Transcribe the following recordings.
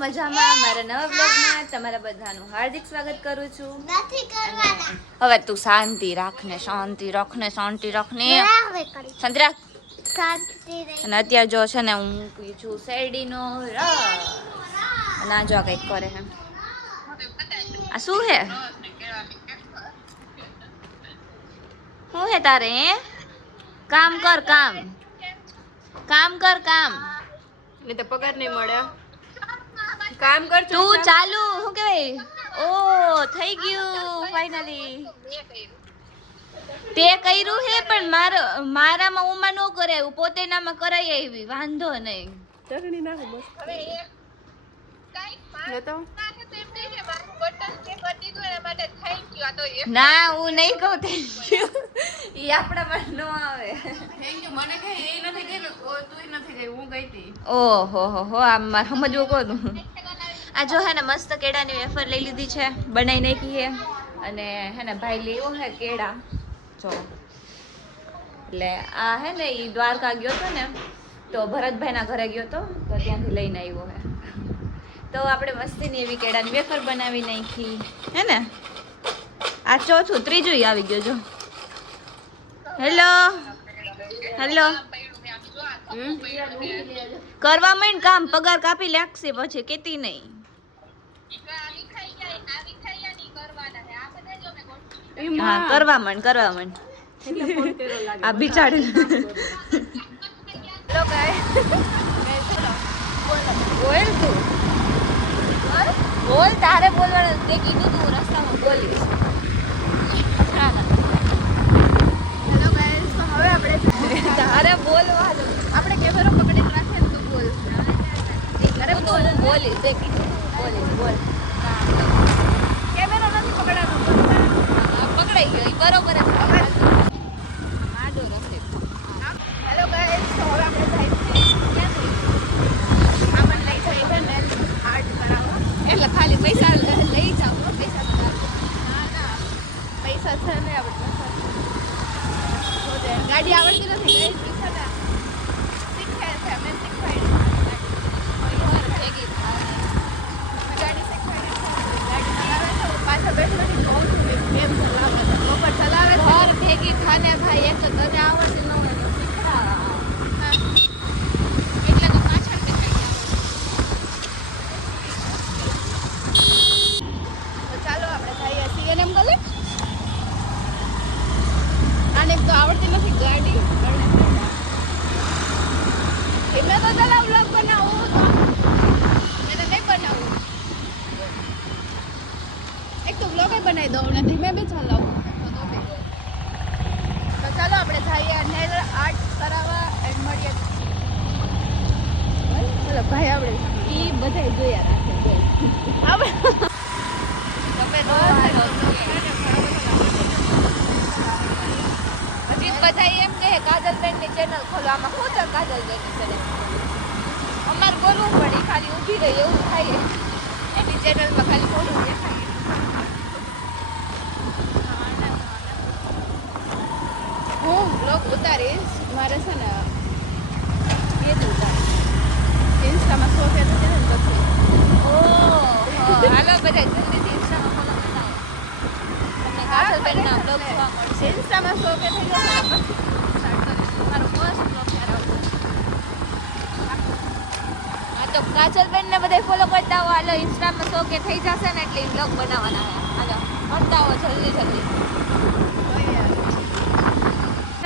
મજામાં મારા નવા બ્લોગમાં તમારા બધાનું હાર્દિક સ્વાગત કરું છું. હવે તું શાંતિ રાખને શાંતિ રાખને શાંતિ રાખને શાંતિ રાખ. અને અત્યારે જો છે ને હું મૂકી છું શેરડીનો રસ અને આ જો કંઈક કરે હે. આ શું હે શું હે તારે કામ કર કામ કર કામ ને તો પગાર નહીં મળે. કામ કર તું ચાલુ શું કહેવાય ઓ થઈ ગયું ફાઇનલી તે કર્યું હે પણ મારામાં ઉમા ન કરાયું પોતે નામાં કરાઈ આવી વાંધો નહીં. ચટણી નાખો બસ. હવે તો ના હું નહીં કહું થેન્ક યુ ઈ આપણામાં ન આવે. થેન્ક યુ મને કહે એ નથી ગઈ તું નથી ગઈ હું ગઈ હતી. ઓહો હો આમ મારે સમજવું કોનું. આ જો હે ને મસ્ત કેળાની વેફર લઈ લીધી છે બનાવી નાખી છે અને હે ને ભાઈ લેવો હે કેળા જો એટલે આ હે ને એ દ્વારકા ગયો હતો ને તો ભરતભાઈના ઘરે ગયો હતો તો ત્યાંથી લઈને આવ્યો હે તો આપણે મસ્તીની એવી કેળાની વેફર બનાવી નાખી હે ને. આ ચોથું ત્રીજું આવી ગયો જો. હેલો હેલો કરવા માંડ કામ પગાર કાપી લાગશે પછી કેતી નહીં. હા કરવા માંડ આ બિચારી બોલ તું બોલ તારે બોલવાનું તે કીધું તું રસ્તામાં બોલીશ. હેલો ગાઈસ તો હવે આપણે તારે બોલવાનું આપણે કેમેરો પકડીને રાખીએ તું બોલ. અરે બોલ બોલીશ તે કીધું બોલીશ બોલ. કેમેરો નથી પકડાતો. પકડાઈ ગયો ઈ બરોબર જ આડો રસ્તે. હેલો ગાઈસ તો હવે આપણે જાય છે આપણને લઈ જાય છે નેલ આર્ટ કરાવવા. એટલે ખાલી પૈસા લઈ જાઓ પૈસા ના પૈસા છે ને આપણે ગાડી આવડતી નથી ગઈ છે ને શીખે છે અમે શીખવાડી ગાડી શીખવાડી ગાડી ચલાવે છે પાછળ બેઠો નથી જોઉં છું કેમ ચલાવે છે બપોર ચલાવે છે ઘર ભેગી થાને ભાઈ એક તો તને આવડતી ન હોય તો શીખડાવ. એટલે તો પાછળ દેખાઈ ગયા. તો ચાલો આપણે જઈએ સીએનએમ કોલેજ. આને તો આવડતી નથી ગાડી ધીમે તો ચલાવ વ્લોગ બનાવું મેં તો નહીં બનાવું એક તો વ્લોગ જ બનાવી દઉં ને ધીમે બી ચલાવું તો ચાલો આપણે જઈએ નેલ આર્ટ કરાવવા એન્ડ મળીએ. બોલો ભાઈ આપણે ઈ બધાય જોયા રાખે બોલ. આપણે તમે તો હજી બધા એમ કહે કાજલબેન ની ચેનલ ખોલો. આમાં શું છે કાજલબેન ની ચેનલ? અમારે બોલવું પડે ખાલી ઊભી રહી એવું થાય એની ચેનલમાં ખાલી બોલવું દેખાય. હું બ્લોગ ઉતારીશ મારે છે ને એ જ ઉતારીશ ઇન્સ્ટામાં શો કે છે ને પછી હાલો બધા જલ્દીથી ઇન્સ્ટામાં ફોલો કરતા તમને કાજલબેનના બ્લોગ જોવા મળશે. ઇન્સ્ટામાં શો કે થઈ જશે ને પછી સ્ટાર્ટ કરીશું મારો ફર્સ્ટ બ્લોગ ત્યારે આવશે. હા તો કાજલબેનને બધા ફોલો કરતા હો હાલો ઇન્સ્ટામાં શો કે થઈ જશે ને એટલે બ્લોગ બનાવવાના છે. હાલો કરતા હો જલ્દી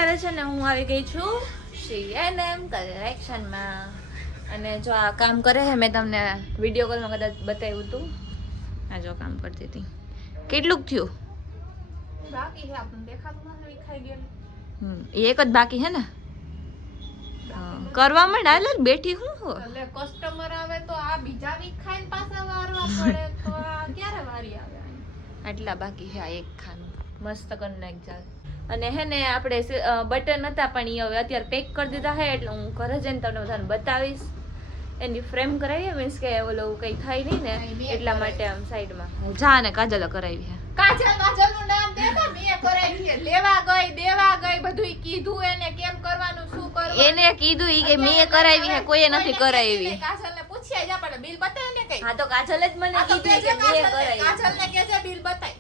અત્યારે છે ને હું આવી ગઈ છું સીએનએમ કલેક્શનમાં અને જો આ કામ કરે છે મેં તમને વિડીયો કોલમાં કદાચ બતાવ્યું હતું. આ જો કામ કરતી હતી. કેટલુંક થયું? બાકી છે આપણને દેખાતું નથી ખાઈ ગયું એક જ બાકી હે ને કરવા માંડ હાલ બેઠી હું હો. એટલે કસ્ટમર આવે તો આ બીજા વીક ખાઈને પાછા વારવા પડે તો આ ક્યારે વારી આવે આટલા બાકી છે આ એક ખાનું મસ્ત કરી નાખ ચાલ. અને હે ને આપણે બટન હતા પણ એ હવે અત્યારે પેક કરી દીધા છે એટલે હું ઘરે જઈને તમને બધાને બતાવીશ. એની ફ્રેમ કરાવીએ મીન્સ કે ઓલું કંઈ થાય નહીં ને એટલા માટે આમ સાઈડમાં હું જા ને કાજલ કરાવી છે. કાજલનું નામ દેતા મેં કરાવી છે લેવા ગઈ દેવા ગઈ બધું કીધું એને કેમ કરવાનું શું કરવાનું એને કીધું ઈ કે મેં કરાવી છે કોઈએ નથી કરાવી. કાજલને પૂછ પૂછ્યા જ આપણે બિલ બતાય ને કઈ. હા તો કાજલ જ મને આ તો કીધું કેજે કે બે કાજલને કરાય કેજે બિલ બતાય.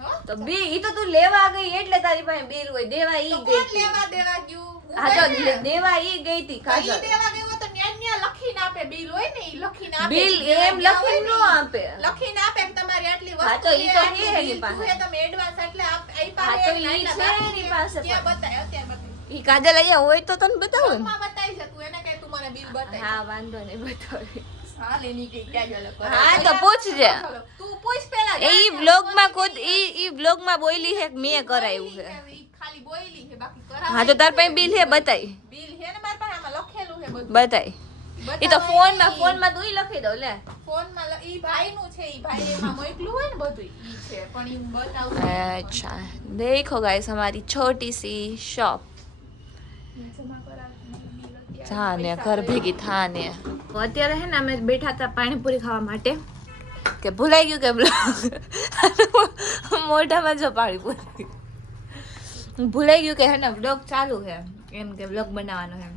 હો? તો બી ઈ તો તું લેવા ગઈ એટલે તારી પાસે બિલ હોય દેવા ઈ તો ગઈ કોણ તી. લેવા દેવા ગયું? હા તો દેવા ઈ ગઈ તી તો ઈ કાજલ દેવા ગયો તો ન્યા લખીને આપે બિલ હોય ને ઈ લખીને આપે. બિલ ન્યા એમ ન્યા લખીને હોય નો ને આપે. લખીને આપે કે તમારી આટલી હા વસ્તુ તો ઈ તો આટલી હે એની બિલ પાસે. જોઈએ તમે એડવાન્સ એટલે આપ્યા હા તો હોય ઈ એટલે છે બાકી એની પાસે ક્યાં પણ. બતાય અત્યારે બતાય. ઈ કાજલ અહીંયા હોય તો તને બતાવું ને. બ્લોગમાં બતાઈ છે તું એને કહે તું મને બિલ બતાય. હા વાંધો નહીં બતાવી. હા લેની કઈ ક્યાં ગયો લોકો. હા તો પૂછજે. તું પૂછ પહેલા. ઈ બ્લોગમાં ખુદ ઈ બ્લોગમાં બોલી છે કે મેં કરાયું છે. ઈ ખાલી બોયલી છે બાકી કરાવે. હા તો તાર પાસે બિલ છે બતાઈ બિલ છે ને મારા પાસે આમાં લખેલું છે બધું. બતાઈ. ઈ તો બતાવાય ફોનમાં તું ઈ લખી દો લે. ફોનમાં ઈ ભાઈનું છે ઈ ભાઈ એમાં મોકલું હોય ને બધું ઈ છે પણ ઈ બતાવું નહીં. अच्छा देखो गाइस हमारी छोटी सी शॉप જમા કરાવે. થાને ઘર ભેગી થાને અત્યારે હે ને અમે બેઠા હતા પાણીપુરી ખાવા માટે કે ભૂલાઈ ગયું કે મોઢામાં જો પાણીપુરી ભૂલાઈ ગયું કે હે ને બ્લોગ ચાલુ છે એમ કે બ્લોગ બનાવવાનો છે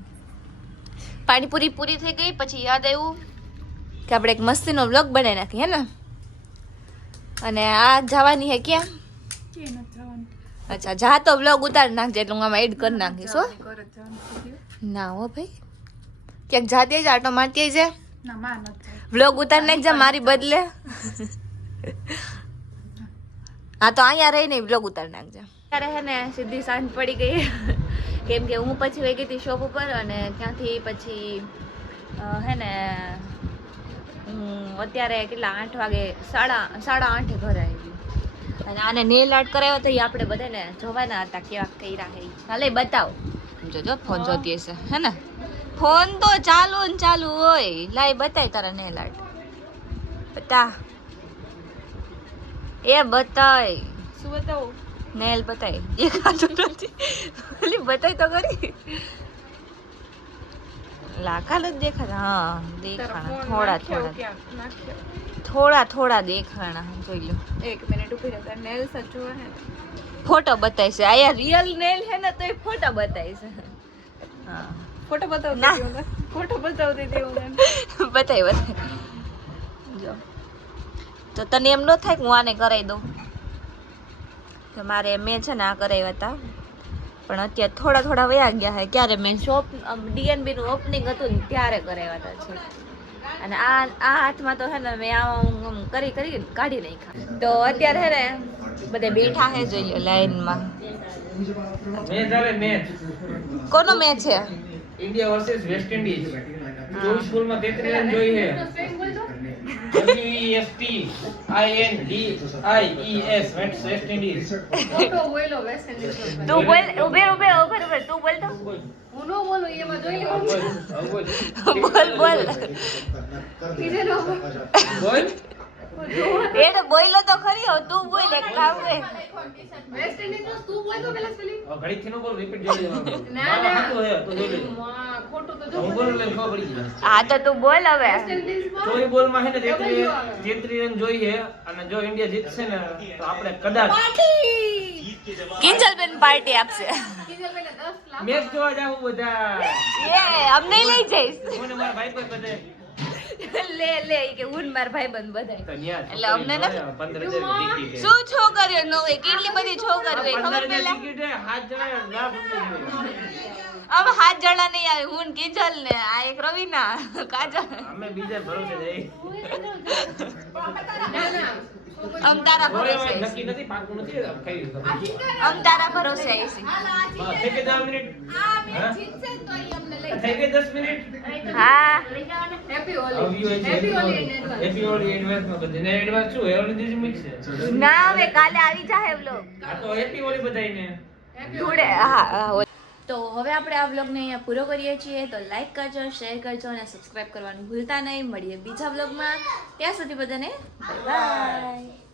પાણીપુરી પૂરી થઈ ગઈ પછી યાદ આવ્યું કે આપણે એક મસ્તીનો બ્લોગ બનાવી નાખીએ હે ને અને આ જવાની હે ક્યાં અચ્છા જા તો બ્લોગ ઉતારી નાખજે એટલે હું આમાં એડ કરી નાખીશ હો ના હો ભાઈ ક્યાંક જાતી જ આટો મારતી છે વ્લોગ ઉતારી નાખજે મારી બદલે હા તો અહીંયા રહીને વ્લોગ ઉતારી નાખજે ત્યારે હે ને સીધી સાંજ પડી ગઈ કેમ કે હું પછી વહી ગઈ હતી શોપ ઉપર અને ત્યાંથી પછી હે ને અત્યારે કેટલા 8 વાગે સાડા 8 ઘરે આવી અને આને નેલ આર્ટ કરાવ્યો તો એ આપણે બધાને જોવાના હતા કેવા કર્યા હે હાલે બતાવ જોજો ફોન જોતી હશે હે ને ફોન તો ચાલુ ને ચાલુ હોય લાઈ બતાય તારા નેલ આર્ટ બતા એ બતાય શું બતાવું? નેલ બતાય દેખાતું નથી ઓલી બતાય તો કરી લાખાલ જ દેખાતા હા દેખાણા થોડા દેખાણા જોઈ લો 1 મિનિટ ઉભી રહે નેલ સચો હે ફોટો બતાય છે આયા રિયલ નેલ હે ને તો એ ફોટો બતાય છે હા ફોટો બતાવ ના. દે ફોટો બતાવ દે હું બતાય જો તો તને એમ ન થાય કે હું આને કરાવી દઉં તો મારે મેં છે ને આ કરાવ્યા હતા પણ અત્યારે થોડા વયા ગયા છે ક્યારે મેં શોપ ડીએનબી નું ઓપનિંગ હતું ને ત્યારે કરાવ્યા હતા છે અને આ હાથમાં તો છે ને મેં આમ કરી કાઢી નાખ્યા તો અત્યારે છે ને બધે બેઠા છે જોઈ લો લાઈનમાં કોનો મેચ છે India versus West Indies 24 school में 33 रन जोई है WESTINDIES वेस्ट इंडीज ફોટો બોલો વેસ્ટ ઇન્ડિઝ તું બોલ ઉભે તું બોલ તો હું નો બોલું એમાં જોઈ લો બોલ કીધેલો बोल એ તો બોયલો તો ખરી હો તું બોલ એક કામ કર વેસ્ટ ઇન્ડિઝ નો તું બોલ તો પેલા સ્પેલિંગ घड़ी थी नो बोल रिपीट जोई ના, ના. तो है तो जोई ले માં ખોટું તો જો હું બોલ લે ખબર પડી ગઈ હા તો તું બોલ હવે વેસ્ટ ઇન્ડિઝ માં ચોરી બોલ માં હે ને 33 રન જોઈ છે અને જો ઇન્ડિયા જીતશે ને તો આપણે કદાચ કિંજલબેન પાર્ટી આપશે કીધેલ પેલા 10 લાખ મેચ જોવા જાવું બધા એ અમને લઈ જઈશ મને મારા ભાઈ પર બધે લે ઈ કે હું ને મારા ભાઈબંધ બધાય તો ન્યા એટલે અમને ને 15000 ટિકિટ છે શું છોકરીઓ ન હોય કેટલી બધી છોકરીઓ હોય ખબર 15000 પેલા ટિકિટ છે 7 જણા લાખ રૂપિયા આમ 7 જણા નહીં આવે હું ને કિંજલ ને આ એક રવિના કાજલ અમે બીજા ભરોસે જઈ ના ના અમ તારા ભરોસે નક્કી નથી પાકું નથી કઈ અમ તારા ભરોસે આવીશી થઈ ગઈ 10 મિનિટ આ મેચ જીતશે તો ઈ અમને લઈ થઈ ગઈ 10 મિનિટ હા happy Holi happy Holi in advance happy Holi advance માં બધે એડવાન્સ શું હોલી દીધી મિક્સ છે ના હવે કાલે આવી જાહે વ્લોગ આ તો હેપી હોલી બધાઈને ધૂળે હા તો હવે આપણે આ વ્લોગને અહીંયા પૂરો કરીએ છીએ તો લાઈક કરજો શેર કરજો અને સબસ્ક્રાઇબ કરવાનું ભૂલતા નહીં મળીએ બીજા વ્લોગમાં ત્યાં સુધી બધાને બાય બાય